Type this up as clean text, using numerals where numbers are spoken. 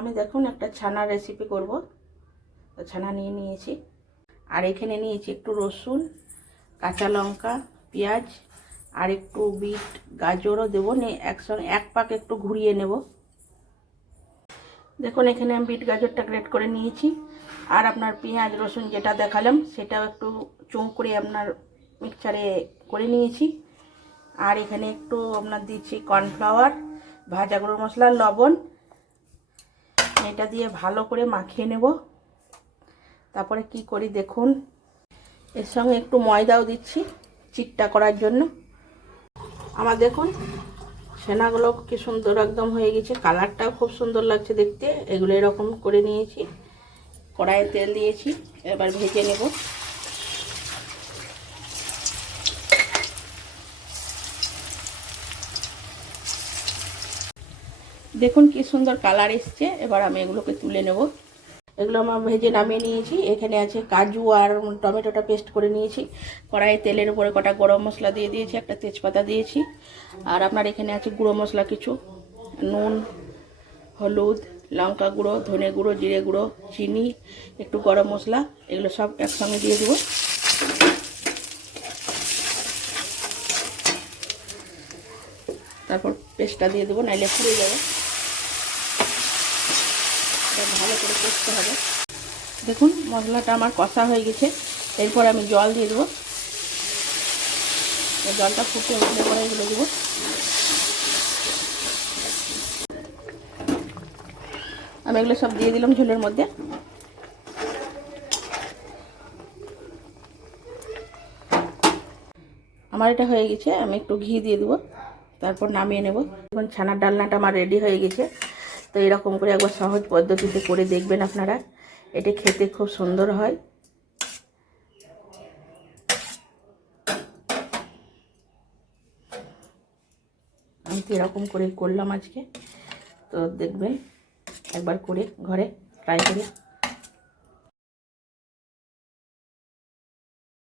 আমি দেখুন একটা ছানার রেসিপি করব। তো ছানা নিয়ে নিয়েছি, আর এখানে নিয়েছি একটু রসুন, কাঁচা লঙ্কা, পেঁয়াজ, আর একটু বিট গাজরও দেবো, নিয়ে একসঙ্গে এক পাক একটু ঘুরিয়ে নেব। দেখুন এখানে আমি বিট গাজরটা গ্রেট করে নিয়েছি, আর আপনার পেঁয়াজ রসুন যেটা দেখালাম সেটাও একটু চুং করে আপনার মিক্সচারে করে নিয়েছি। আর এখানে একটু আপনার দিচ্ছি কর্নফ্লাওয়ার, ভাজা গুঁড়ো মশলা, লবণ। এটা দিয়ে ভালো করে মাখিয়ে নেব। তারপরে কি করি দেখুন, এর সঙ্গে একটু ময়দাও দিচ্ছি চিটটা করার জন্য। আমার দেখুন ছানাগুলো কি সুন্দর একদম হয়ে গেছে, কালারটাও খুব সুন্দর লাগছে দেখতে। এগুলো এরকম করে নিয়েছি, কড়াইয়ে তেল দিয়েছি, এবার ভেজে নেব। দেখুন কি সুন্দর কালার এসছে। এবার আমি এগুলোকে তুলে নেব। এগুলো আমার ভেজে নামিয়ে নিয়েছি। এখানে আছে কাজু আর টমেটোটা পেস্ট করে নিয়েছি। কড়াইয়ে তেলের উপরে কটা গরম মশলা দিয়ে দিয়েছি, একটা তেজপাতা দিয়েছি। আর আপনার এখানে আছে গুঁড়ো মশলা কিছু, নুন, হলুদ, লঙ্কা গুঁড়ো, ধনে গুঁড়ো, জিরে গুঁড়ো, চিনি, একটু গরম মশলা, এগুলো সব একসঙ্গে দিয়ে দেবো। তারপর পেস্টটা দিয়ে দেবো, নাইলে পুড়ে যাবে। ভালো করে কষতে হবে। দেখুন মশলাটা আমার কষা হয়ে গেছে। এরপর আমি জল দিয়ে দেবো। জলটা ফুটে উঠলে পরে এগুলো দেবো। আমি এগুলো সব দিয়ে দিলাম ঝোলের মধ্যে। আমার এটা হয়ে গেছে, আমি একটু ঘি দিয়ে দেবো, তারপর নামিয়ে নেব। এখন ছানার ডালনাটা আমার রেডি হয়ে গেছে। তো এরকম করে একবার সহজ পদ্ধতিতে করে দেখবেন আপনারা, এটা খেতে খুব সুন্দর হয়। আমি তো এরকম করে করলাম আজকে। তো দেখবেন একবার করে ঘরে ট্রাই করে।